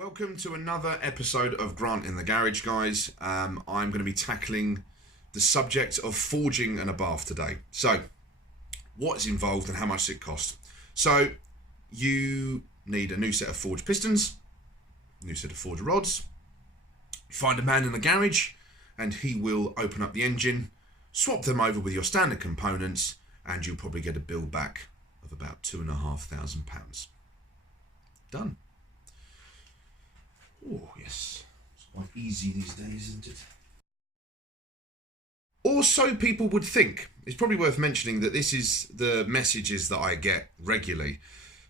Welcome to another episode of Grant in the Garage, guys. I'm going to be tackling the subject of forging an Abarth today. So, what's involved and how much does it cost? So, you need a new set of forged pistons, new set of forged rods. You find a man in the garage and he will open up the engine, swap them over with your standard components, and you'll probably get a bill back of about £2,500. Done. Oh, yes. It's quite easy these days, isn't it? Also, people would think, it's probably worth mentioning that this is the messages that I get regularly.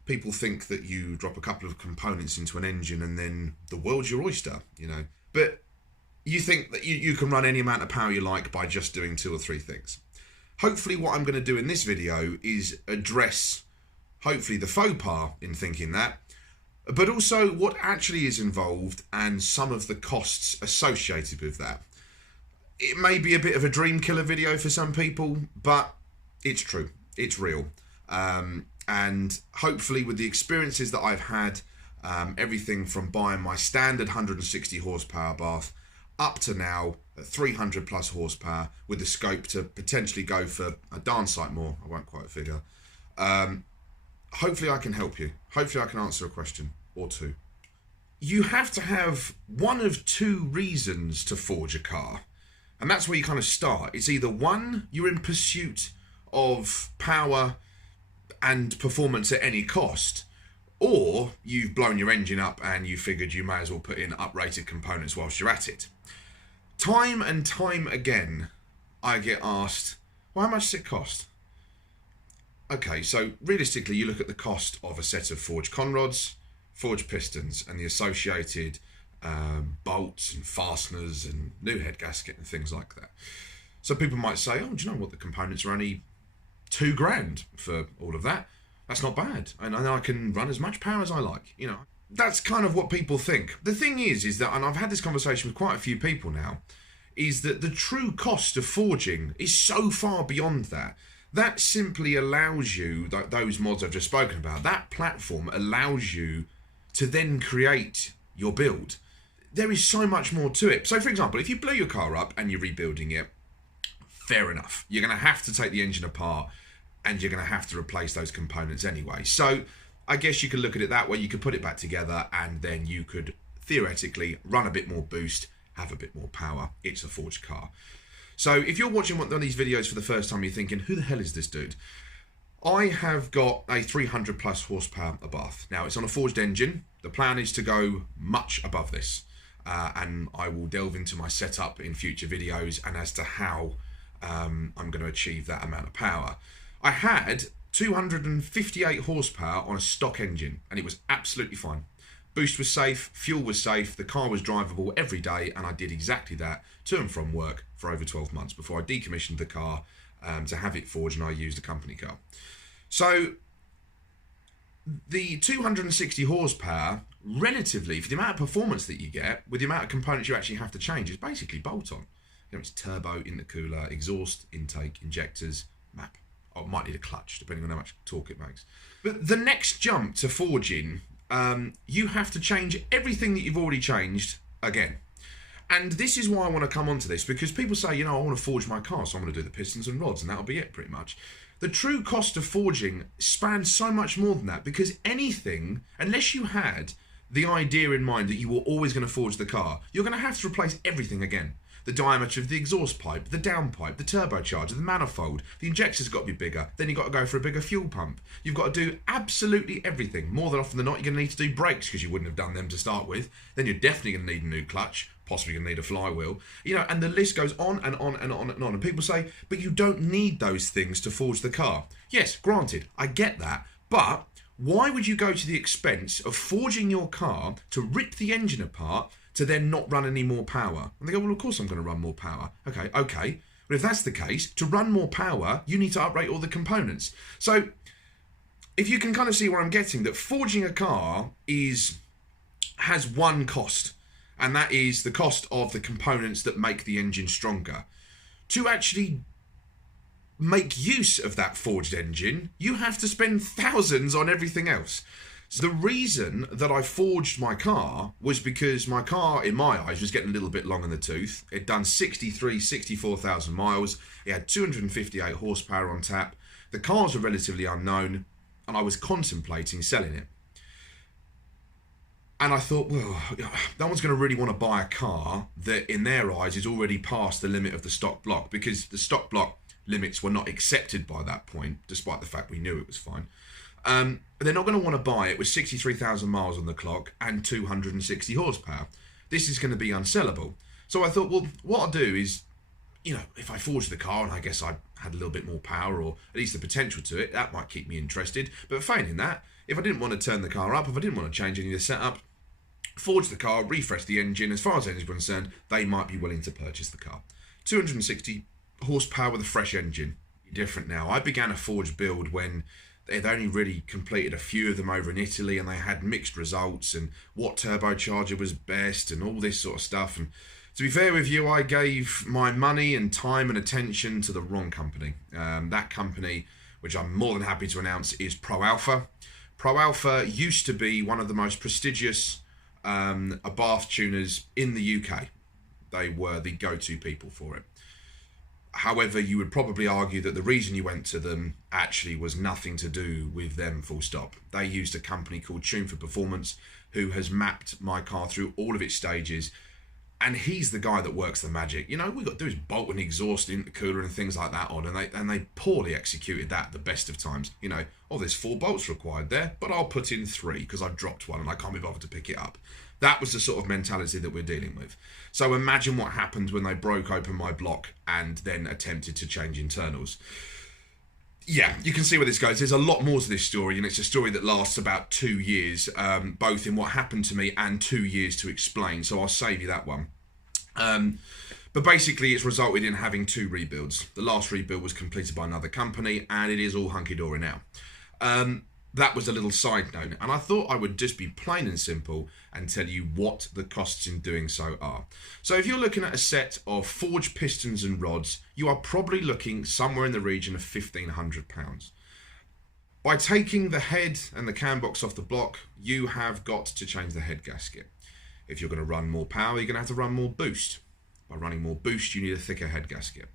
People think that you drop a couple of components into an engine and then the world's your oyster, you know. But you think that you can run any amount of power you like by just doing 2 or 3 things. Hopefully what I'm going to do in this video is address, hopefully, the faux pas in thinking that, but also what actually is involved and some of the costs associated with that. It may be a bit of a dream killer video for some people, but it's true. It's real. And hopefully with the experiences that I've had, everything from buying my standard 160 horsepower Abarth up to now 300 plus horsepower with the scope to potentially go for a darn sight more. I won't quite figure. Hopefully I can help you. Hopefully I can answer a question or two. You have to have one of 2 reasons to forge a car. And that's where you kind of start. It's either one, you're in pursuit of power and performance at any cost, or you've blown your engine up and you figured you may as well put in uprated components whilst you're at it. Time and time again, I get asked, well, how much does it cost? Okay, so realistically, you look at the cost of a set of forged conrods, forged pistons, and the associated bolts and fasteners and new head gasket and things like that. So people might say, oh, do you know what, the components are only £2,000 for all of that. That's not bad, and I can run as much power as I like, you know. That's kind of what people think. The thing is that, and I've had this conversation with quite a few people now, is that the true cost of forging is so far beyond that. That simply allows you, those mods I've just spoken about, that platform allows you to then create your build. There is so much more to it. So for example, if you blow your car up and you're rebuilding it, fair enough. You're going to have to take the engine apart and you're going to have to replace those components anyway. So I guess you could look at it that way. You could put it back together and then you could theoretically run a bit more boost, have a bit more power. It's a forged car. So if you're watching one of these videos for the first time, you're thinking, who the hell is this dude? I have got a 300 plus horsepower Abarth. Now it's on a forged engine. The plan is to go much above this. And I will delve into my setup in future videos and as to how I'm going to achieve that amount of power. I had 258 horsepower on a stock engine and it was absolutely fine. Boost was safe, fuel was safe, the car was drivable every day, and I did exactly that to and from work for over 12 months before I decommissioned the car to have it forged, and I used a company car. So the 260 horsepower, relatively, for the amount of performance that you get, with the amount of components you actually have to change, is basically bolt-on. You know, it's turbo, intercooler, exhaust, intake, injectors, map. Oh, it might need a clutch, depending on how much torque it makes. But the next jump to forging, you have to change everything that you've already changed again. And this is why I want to come onto this, because people say, you know, I want to forge my car, so I'm going to do the pistons and rods, and that'll be it, pretty much. The true cost of forging spans so much more than that, because anything, unless you had the idea in mind that you were always going to forge the car, you're going to have to replace everything again. The diameter of the exhaust pipe, the downpipe, the turbocharger, the manifold, the injector's got to be bigger, then you've got to go for a bigger fuel pump. You've got to do absolutely everything. More than often than not, you're going to need to do brakes because you wouldn't have done them to start with. Then you're definitely going to need a new clutch, possibly going to need a flywheel. You know, and the list goes on and on and on and on. And people say, but you don't need those things to forge the car. Yes, granted, I get that. But why would you go to the expense of forging your car to rip the engine apart to then not run any more power? And they go, well, of course I'm going to run more power. Okay. But if that's the case, to run more power, you need to uprate all the components. So if you can kind of see where I'm getting, that forging a car has one cost, and that is the cost of the components that make the engine stronger. To actually make use of that forged engine, you have to spend thousands on everything else. So the reason that I forged my car was because my car, in my eyes, was getting a little bit long in the tooth. It'd done 64,000 miles. It had 258 horsepower on tap. The cars were relatively unknown, and I was contemplating selling it. And I thought, well, no one's going to really want to buy a car that, in their eyes, is already past the limit of the stock block, because the stock block limits were not accepted by that point, despite the fact we knew it was fine. They're not going to want to buy it with 63,000 miles on the clock and 260 horsepower. This is going to be unsellable. So I thought, well, what I'll do is, you know, if I forge the car and I guess I had a little bit more power, or at least the potential to it, that might keep me interested. But failing that, if I didn't want to turn the car up, if I didn't want to change any of the setup, forge the car, refresh the engine, as far as anybody's concerned, they might be willing to purchase the car. 260 horsepower with a fresh engine. Different now. I began a forged build when they'd only really completed a few of them over in Italy, and they had mixed results, and what turbocharger was best, and all this sort of stuff. And to be fair with you, I gave my money and time and attention to the wrong company. That company, which I'm more than happy to announce, is Pro Alpha. Pro Alpha used to be one of the most prestigious Abarth tuners in the UK. They were the go-to people for it. However, you would probably argue that the reason you went to them actually was nothing to do with them, full stop. They used a company called Tune for Performance, who has mapped my car through all of its stages, and he's the guy that works the magic. You know, we've got to do is bolt and exhaust intercooler and things like that on, and they poorly executed that at the best of times. You know, oh, there's 4 bolts required there, but I'll put in 3 because I've dropped one and I can't be bothered to pick it up. That was the sort of mentality that we're dealing with. So imagine what happened when they broke open my block and then attempted to change internals. Yeah, you can see where this goes. There's a lot more to this story, and it's a story that lasts about 2 years, both in what happened to me and 2 years to explain. So I'll save you that one. But basically, it's resulted in having 2 rebuilds. The last rebuild was completed by another company, and it is all hunky-dory now. That was a little side note, and I thought I would just be plain and simple and tell you what the costs in doing so are. So if you're looking at a set of forged pistons and rods, you are probably looking somewhere in the region of £1,500. By taking the head and the cam box off the block, you have got to change the head gasket. If you're going to run more power, you're going to have to run more boost. By running more boost, you need a thicker head gasket.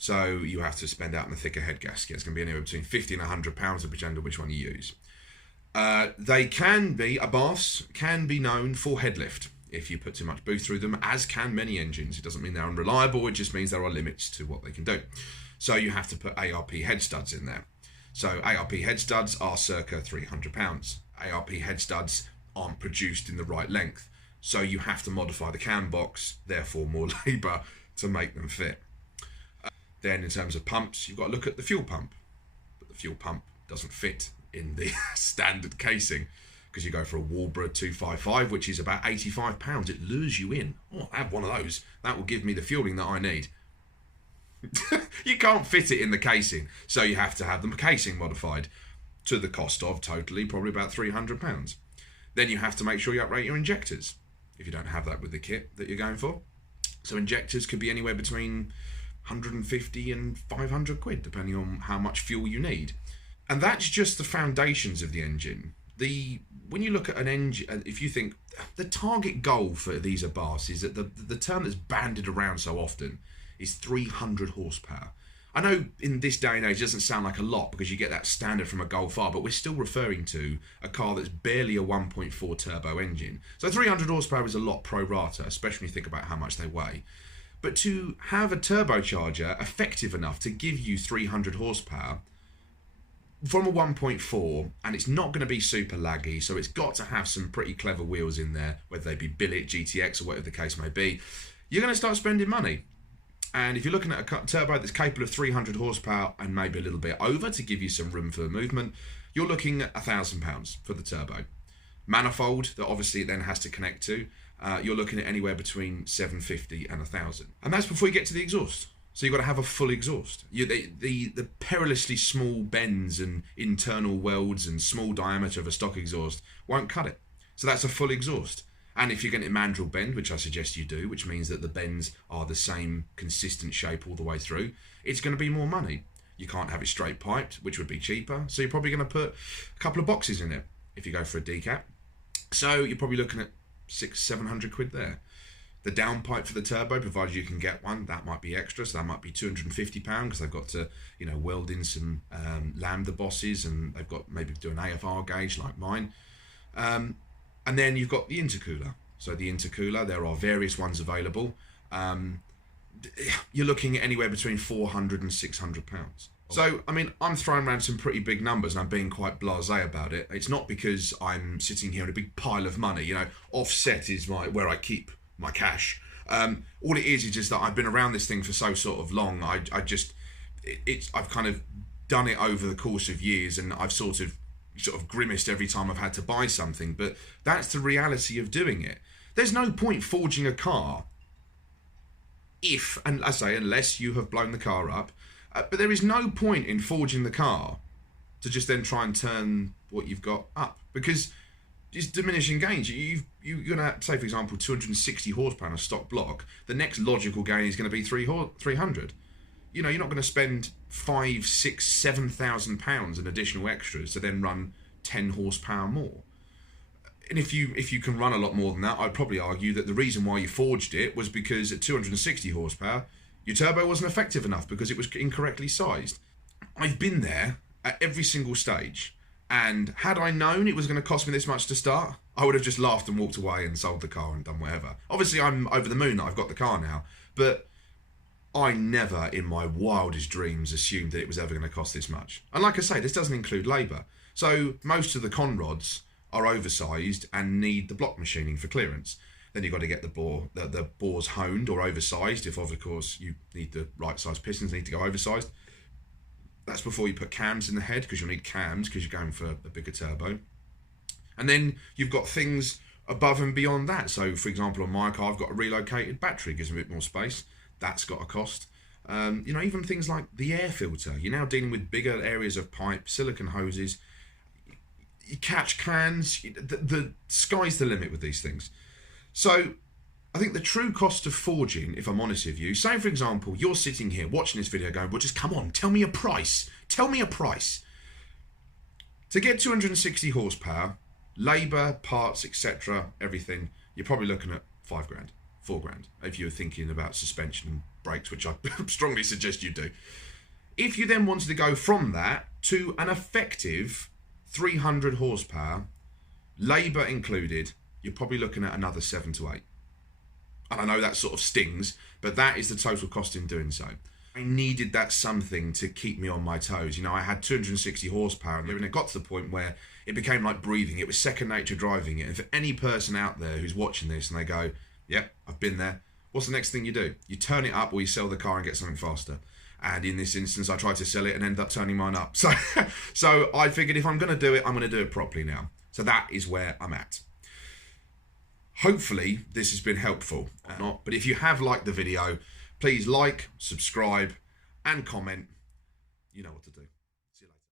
So you have to spend out on a thicker head gasket. It's going to be anywhere between £50 and £100, depending on which one you use. Abarths can be known for head lift if you put too much boost through them, as can many engines. It doesn't mean they're unreliable, it just means there are limits to what they can do. So you have to put Arp head studs in there. So Arp head studs are circa £300. Arp head studs aren't produced in the right length. So you have to modify the cam box, therefore more labour to make them fit. Then in terms of pumps, you've got to look at the fuel pump. But the fuel pump doesn't fit in the standard casing, because you go for a Walbra 255, which is about £85. It lures you in. Oh, I have one of those. That will give me the fueling that I need. You can't fit it in the casing, so you have to have the casing modified to the cost of totally probably about £300. Then you have to make sure you upgrade your injectors, if you don't have that with the kit that you're going for. So injectors could be anywhere between 150 and 500 quid, depending on how much fuel you need. And that's just the foundations of the engine. When you look at an engine, if you think the target goal for these Abarths is that the term that's banded around so often is 300 horsepower. I know in this day and age it doesn't sound like a lot because you get that standard from a Golf R, but we're still referring to a car that's barely a 1.4 turbo engine. So 300 horsepower is a lot pro rata, especially when you think about how much they weigh. But to have a turbocharger effective enough to give you 300 horsepower from a 1.4, and it's not going to be super laggy, so it's got to have some pretty clever wheels in there, whether they be billet, GTX, or whatever the case may be, you're going to start spending money. And if you're looking at a turbo that's capable of 300 horsepower and maybe a little bit over to give you some room for movement, you're looking at £1,000 for the turbo. Manifold, that obviously it then has to connect to, you're looking at anywhere between 750 and 1,000. And that's before you get to the exhaust. So you've got to have a full exhaust. The perilously small bends and internal welds and small diameter of a stock exhaust won't cut it. So that's a full exhaust. And if you're getting a mandrel bend, which I suggest you do, which means that the bends are the same consistent shape all the way through, it's going to be more money. You can't have it straight piped, which would be cheaper. So you're probably going to put a couple of boxes in it. if you go for a decap. So you're probably looking at 600-700 quid there. The downpipe for the turbo, provided you can get one, that might be extra, so that might be £250 because they've got to, you know, weld in some lambda bosses, and they've got maybe do an AFR gauge like mine. And then you've got the intercooler. So the intercooler, there are various ones available. You're looking at anywhere between £400 and £600. So, I mean, I'm throwing around some pretty big numbers and I'm being quite blasé about it. It's not because I'm sitting here in a big pile of money. You know, offset is where I keep my cash. All it is just that I've been around this thing for so sort of long. I've kind of done it over the course of years, and I've sort of grimaced every time I've had to buy something. But that's the reality of doing it. There's no point forging a car and I say, unless you have blown the car up. But there is no point in forging the car to just then try and turn what you've got up, because it's diminishing gains. You're going to say, for example, 260 horsepower on a stock block. The next logical gain is going to be 300. You know, you're not going to spend £5,000, £6,000, £7,000 in additional extras to then run 10 horsepower more. And if you can run a lot more than that, I'd probably argue that the reason why you forged it was because at 260 horsepower, your turbo wasn't effective enough because it was incorrectly sized. I've been there at every single stage, and had I known it was going to cost me this much to start, I would have just laughed and walked away and sold the car and done whatever. Obviously, I'm over the moon that I've got the car now, but I never in my wildest dreams assumed that it was ever going to cost this much. And like I say, this doesn't include labour. So most of the con rods are oversized and need the block machining for clearance. Then you've got to get the bores honed or oversized. If of course you need the right size pistons, need to go oversized. That's before you put cams in the head, because you'll need cams because you're going for a bigger turbo. And then you've got things above and beyond that. So for example, on my car, I've got a relocated battery, gives me a bit more space. That's got a cost. You know, even things like the air filter. You're now dealing with bigger areas of pipe, silicon hoses. You catch cans. The sky's the limit with these things. So I think the true cost of forging, if I'm honest with you, say for example, you're sitting here watching this video going, well, just come on, tell me a price. Tell me a price. To get 260 horsepower, labour, parts, etc., everything, you're probably looking at £5 grand, £4 grand, if you're thinking about suspension and brakes, which I strongly suggest you do. If you then wanted to go from that to an effective 300 horsepower, labour included, you're probably looking at another 7 to 8. And I know that sort of stings, but that is the total cost in doing so. I needed that something to keep me on my toes. You know, I had 260 horsepower, and it got to the point where it became like breathing. It was second nature driving it. And for any person out there who's watching this and they go, yep, I've been there, what's the next thing you do? You turn it up, or you sell the car and get something faster. And in this instance, I tried to sell it and ended up turning mine up. So I figured if I'm going to do it, I'm going to do it properly now. So that is where I'm at. Hopefully this has been helpful. But if you have liked the video, please like, subscribe and comment. You know what to do.